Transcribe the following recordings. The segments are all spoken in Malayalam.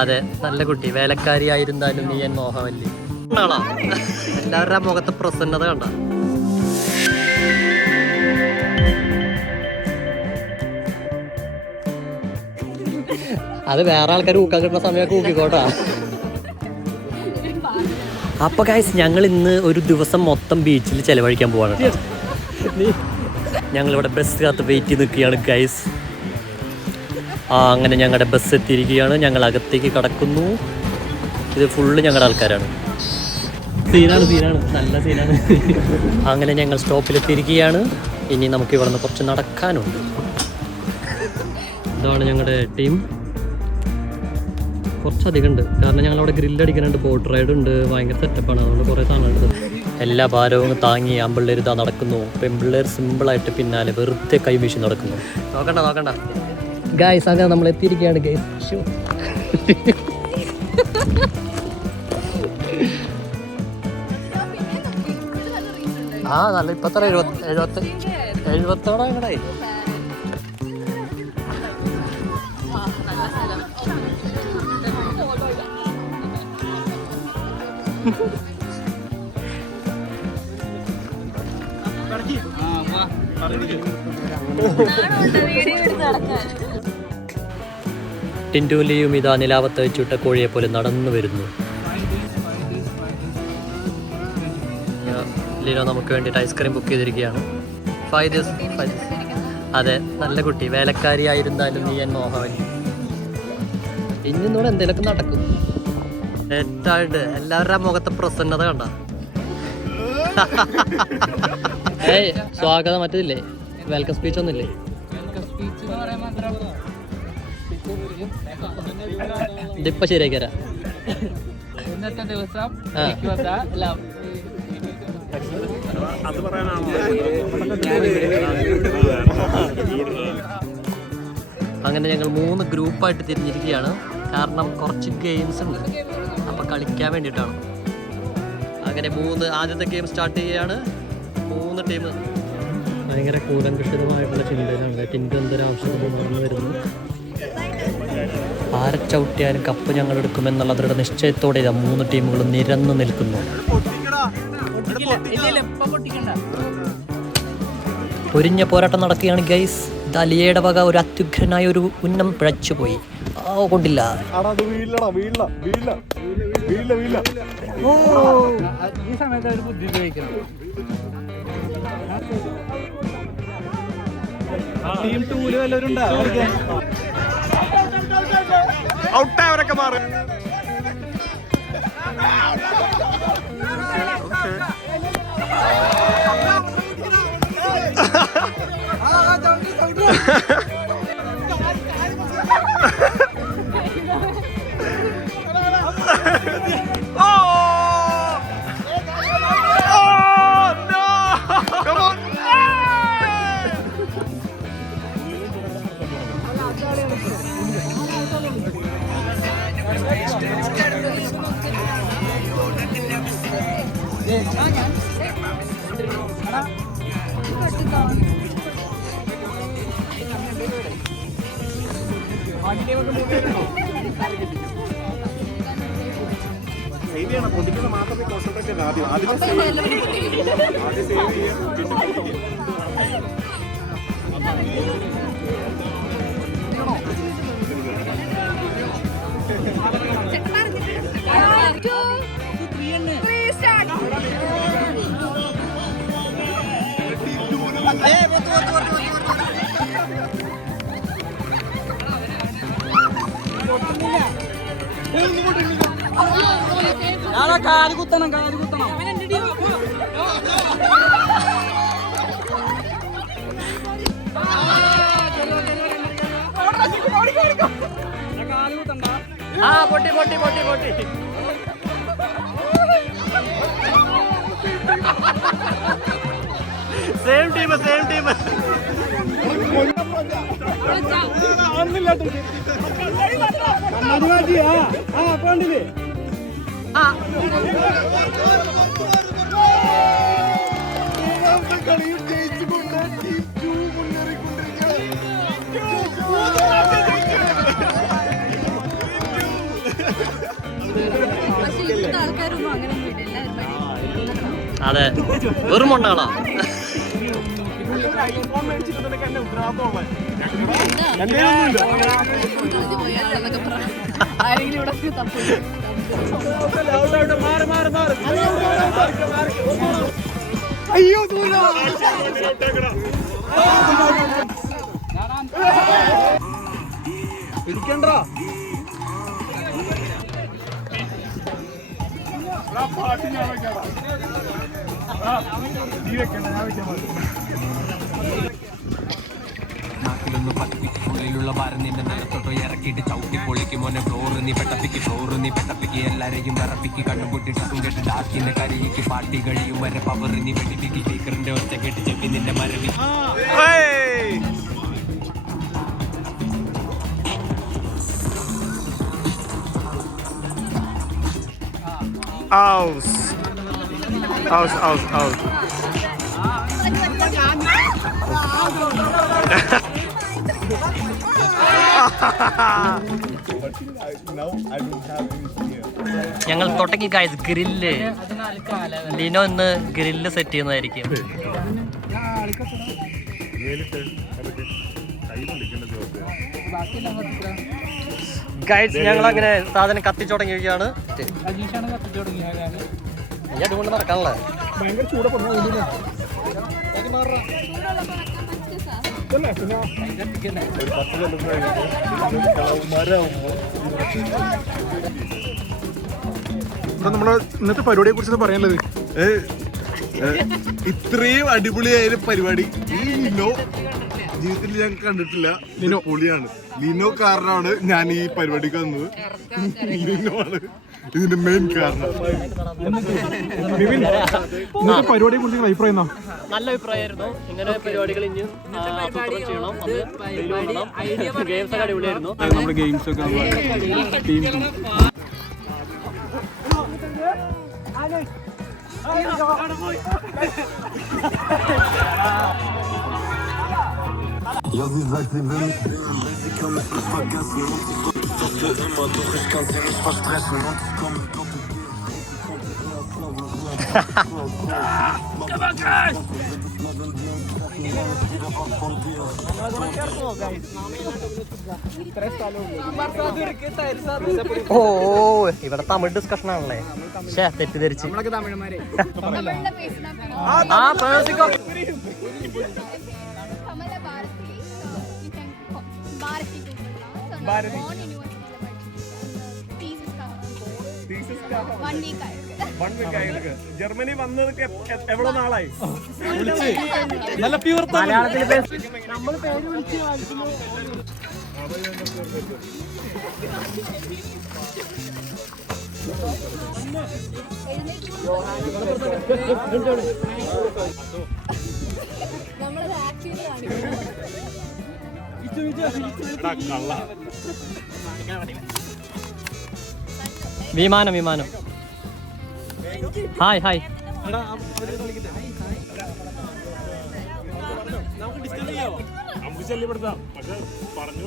അതെ, നല്ല കുട്ടി. വേലക്കാരി ആയിരുന്നാലും നീ എൻ മോഹമല്ലേ. എല്ലാവരുടെ മുഖത്തെ പ്രസന്നത കണ്ട. അത് വേറെ ആൾക്കാർ ഊക്കാൻ കിട്ടുന്ന സമയമൊക്കെ ഊക്കിക്കോട്ടാ. അപ്പൊ ഗൈസ്, ഞങ്ങൾ ഇന്ന് ഒരു ദിവസം മൊത്തം ബീച്ചിൽ ചെലവഴിക്കാൻ പോവാണ്. ഞങ്ങളിവിടെ ബസ് കാത്ത് വെയിറ്റ് ചെയ്ത് നിൽക്കുകയാണ് ഗൈസ്. അങ്ങനെ ഞങ്ങളുടെ ബസ് എത്തിയിരിക്കുകയാണ്. ഞങ്ങൾ അകത്തേക്ക് കടക്കുന്നു. ഇത് ഫുള്ള് ഞങ്ങളുടെ ആൾക്കാരാണ്. സീനാണ്, നല്ല സീനാണ്. അങ്ങനെ ഞങ്ങൾ സ്റ്റോപ്പിലെത്തിയിരിക്കുകയാണ്. ഇനി നമുക്ക് ഇവിടെ നിന്ന് കുറച്ച് നടക്കാനുണ്ട്. ഇതാണ് ഞങ്ങളുടെ ടീം. കുറച്ചധികം ഉണ്ട്, കാരണം ഞങ്ങളവിടെ ഗ്രില്ലടിക്കാനുണ്ട്, ബോട്ട് റൈഡ് ഉണ്ട്, ഭയങ്കര സെറ്റപ്പാണ്. അതുകൊണ്ട് കുറേ സാധനമുണ്ട്. എല്ലാ ഭാരവും താങ്ങി ആമ്പിള്ളേർ ഇതാ നടക്കുന്നു. പെൺപിള്ളേർ സിമ്പിളായിട്ട് പിന്നാലെ വെറുതെ കൈവീശി നടക്കുന്നു. നോക്കണ്ട ഗൈസ്, അങ്ങനെ നമ്മൾ എത്തിയിരിക്കുകയാണ് ഗൈസ്. നല്ല ഇപ്പത്ര 70 അങ്ങനെ. ടിൻറ്റൂലിയും ഇതാ നിലാവത്ത് വെച്ചിട്ട കോഴിയെ പോലെ നടന്നു വരുന്നു. ലീനോ നമുക്ക് വേണ്ടിയിട്ട് ഐസ്ക്രീം ബുക്ക് ചെയ്തിരിക്കുകയാണ്. അതെ, നല്ല കുട്ടി. വേലക്കാരി ആയിരുന്നാലും നീ എൻ മോഹമല്ലേ. ഇന്നോട് എന്തെങ്കിലുമൊക്കെ നടക്കും. തെറ്റായിട്ട് എല്ലാവരുടെ മുഖത്തെ പ്രസന്നത കണ്ട. സ്വാഗതം മറ്റതില്ലേ, വെൽക്കം സ്പീച്ച് ഒന്നുമില്ലേ? ഇതിപ്പോ ശരിയാക്കിരാ. ഇന്നത്തെ ദിവസം അങ്ങനെ ഞങ്ങൾ 3 ഗ്രൂപ്പായിട്ട് തിരിഞ്ഞിരിക്കുകയാണ്. കാരണം കുറച്ച് ഗെയിംസ് ഉണ്ട്, അപ്പം കളിക്കാൻ വേണ്ടിയിട്ടാണ്. അങ്ങനെ ആദ്യത്തെ ഗെയിം സ്റ്റാർട്ട് ചെയ്യുകയാണ്. 3 ടീം ഭയങ്കര കൂലങ്കഷിതമായിട്ടുള്ള ചിന്തയിലാണ്. ടിൻറ്റു എന്തൊരു ആവശ്യത്തിന് നടന്നു വരുന്നു. ആരെ ചവിട്ടിയാലും കപ്പ് ഞങ്ങൾ എടുക്കുമെന്നുള്ളവരുടെ നിശ്ചയത്തോടെ 3 ടീമുകളും നിരന്നു നിൽക്കുന്നു. പൊരിഞ്ഞ പോരാട്ടം നടക്കുകയാണ് ഗൈസ്. ദലിയയുടെ വക ഒരു അത്യുഗ്രനായ ഒരു ഉന്നം പിഴച്ചുപോയി. കൊണ്ടില്ല. ഈ സമയത്ത് ഒരു ബുദ്ധി ഉപയോഗിക്കണം. ടീം 2 വല്ലവരും ഉണ്ടോ? ഔട്ടായവരൊക്കെ മാറും. പൊട്ടിക്കുന്ന മാത്രമേ കോൺസെൻട്രേറ്റ് ആദ്യം സേവ് ചെയ്യാൻ. കാല് കുത്തണം. പൊട്ടി. Same team. കളിയിൽ ജയിച്ചുകൊണ്ട് ടീം 2 മുന്നേറിക്കൊണ്ടിരിക്കുകയാണ്. അതെ, വെറും മണ്ണാളാ. അയ്യോ പിടിക്കണ്ടോ? നാക്കിലൊന്ന് പട്ടിപ്പിക്ക് ഉള്ളിലുള്ള ഭാരം നിന്റെ നിലത്തോട്ടോ ഇറക്കിയിട്ട് ചവിട്ടി പൊളിക്കും മോനെ ഫ്ലോറ് നീ പെട്ടപ്പിക്ക് എല്ലാരെയും വിറപ്പിക്ക് കണ്ണുപൊട്ടിട്ടും കേട്ട് ഡാക്കിന്റെ കരിക്ക് പാട്ടി കഴിയും വരെ പവർ നീ വെടിപ്പിക്ക് സ്പീക്കറിന്റെ ഒച്ച കേട്ട് ചെവി നിന്റെ മരവി. Aus. ഞങ്ങൾ തുടങ്ങി ഗൈസ് ഗ്രില്ല്. ലിനോ ഇന്ന് ഗ്രില്ല് സെറ്റ് ചെയ്യുന്നതായിരിക്കും. ഗൈസ് ഞങ്ങൾ അങ്ങനെ സാധനം കത്തിച്ചു തുടങ്ങിയിരിക്കുകയാണ്. അതുകൊണ്ട് നടക്കാനുള്ള ഭയങ്കര ചൂടപ്പെടുന്ന നമ്മളെ ഇന്നത്തെ പരിപാടിയെ കുറിച്ച് പറയാനുള്ളത്, ഇത്രയും അടിപൊളിയായ പരിപാടി ഈ ലിനോ ജീവിതത്തിൽ ഞാൻ കണ്ടിട്ടില്ല. ലിനോ പൊളിയാണ്. ലിനോ കാരണമാണ് ഞാൻ ഈ പരിപാടിക്ക് വന്നത്. ലിനോ ആണ് ഇതിന്റെ മെയിൻ കാരണം. ഇന്നത്തെ പരിപാടിയെ കുറിച്ച് അഭിപ്രായം എന്നാ? നല്ല അഭിപ്രായമായിരുന്നു. ഇങ്ങനെ പരിപാടികൾ ഇനിയും ചെയ്യണം. ഗെയിംസ് ഒക്കെ അടിപൊളിയായിരുന്നു. നമ്മുടെ ഗെയിംസ് ഒക്കെ team Ja, sie sagt, sie will mich sie kann mich nicht vergessen und sie sagt für immer, doch ich kann sie nicht versprechen und ich komme ഓ, ഇവിടെ തമിഴ് ഡിസ്കഷൻ ആണല്ലേ? തെറ്റിദ്ധരിച്ച്. ആ പ്രവേശിക്കോ. ജർമ്മനി വന്നത് എവിടെ നാളായി? നല്ല പ്യൂർ മലയാളത്തിൽ നമ്മൾ പേര് വിളിച്ച് വിമാനം. ഹായ് നമുക്ക് ശല്യപ്പെടുത്താം, പക്ഷെ പറഞ്ഞു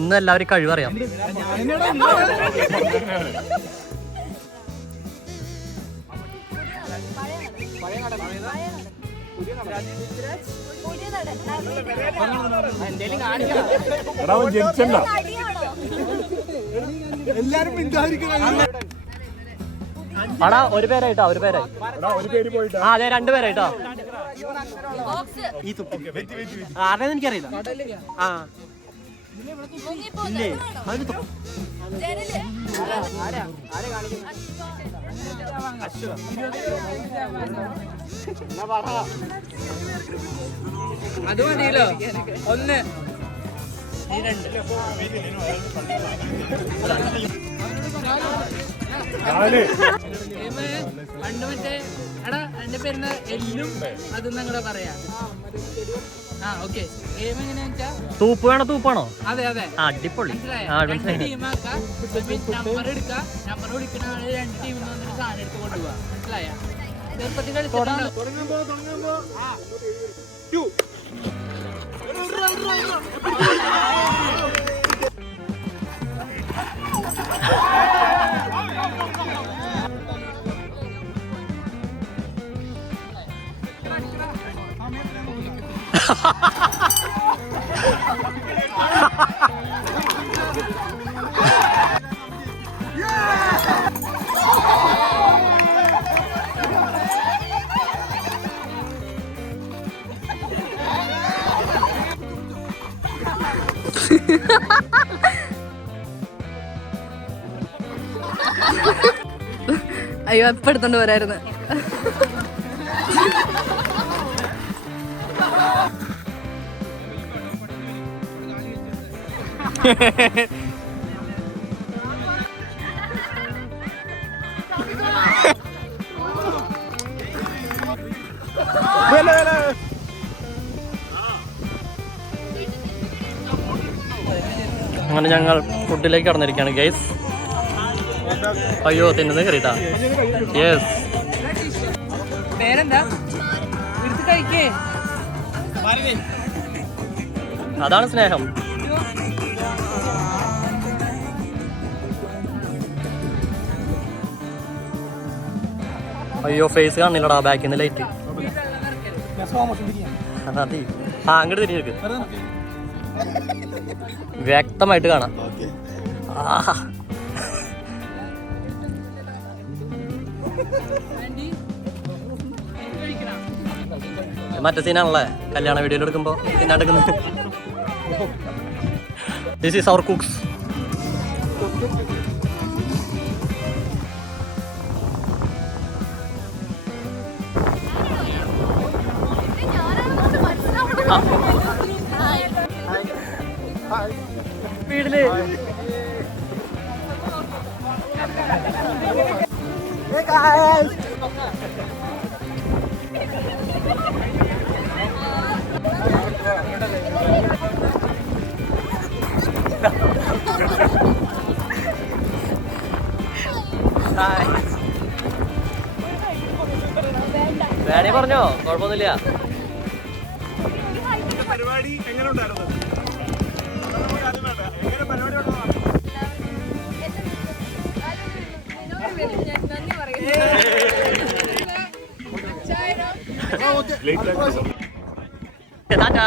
ഇന്ന് എല്ലാവരും കഴിവറിയാം. അടാ ഒരു പേരായിട്ടാ, ഒരു പേരായി. ആ അതെ, 2 പേരായിട്ടോ. ആരുടെന്ന് എനിക്കറിയില്ല. ആ ഇല്ലേ അത് മതിയല്ലോ. 1 പണ്ട് മറ്റേ എടാ എന്റെ പേരുന്ന എല്ലും അത് നിങ്ങളെ പറയാ. ആ ഓക്കെ. ഗെയിം എങ്ങനെയാ വെച്ചാ തൂപ്പ് വേണോ? തൂപ്പാണോ? അതെ അതെ, അടിപൊളി. ടീമാക്കാം. നമ്പർ എടുക്കാം. നമ്പർ വിളിക്കുന്ന ആള് 2 ടീമിൽ നിന്ന് വന്നിട്ട് സാധനം എടുത്ത് കൊണ്ടുപോവാ. മനസ്സിലായ? ചെറുപ്പത്തിൽ കളിച്ചിട്ടാണ്. അയ്യോ ഇപ്പൊ എടുത്തോണ്ട് വരായിരുന്നു. അങ്ങനെ ഞങ്ങൾ ഫുഡിലേക്ക് കടന്നിരിക്കുകയാണ് ഗൈസ്. അയ്യോ തിന്നത് കറിയിട്ടാ. യെസ്, പേരെന്താ? എടുത്ത് കഴിക്കേ. അതാണ് സ്നേഹം. അയ്യോ ഫേസ് കാണില്ലടാ, ബാക്കിൽ നിന്ന് ലൈറ്റ്. അതെ, ആ അങ്ങോട്ട് തിരിഞ്ഞിരിക്ക്, വ്യക്തമായിട്ട് കാണാം. ആഹാ, മറ്റേ സീനാണല്ലേ കല്യാണ വീഡിയോയിൽ എടുക്കുമ്പോ തിന്നാണ്ടെടുക്കുന്നത്. This is our cooks. വീട്ടില് വേണേ പറഞ്ഞോ, കുഴപ്പമൊന്നുമില്ല. പരിപാടി എങ്ങനെ ഉണ്ടായിരുന്നു? ടാറ്റാ.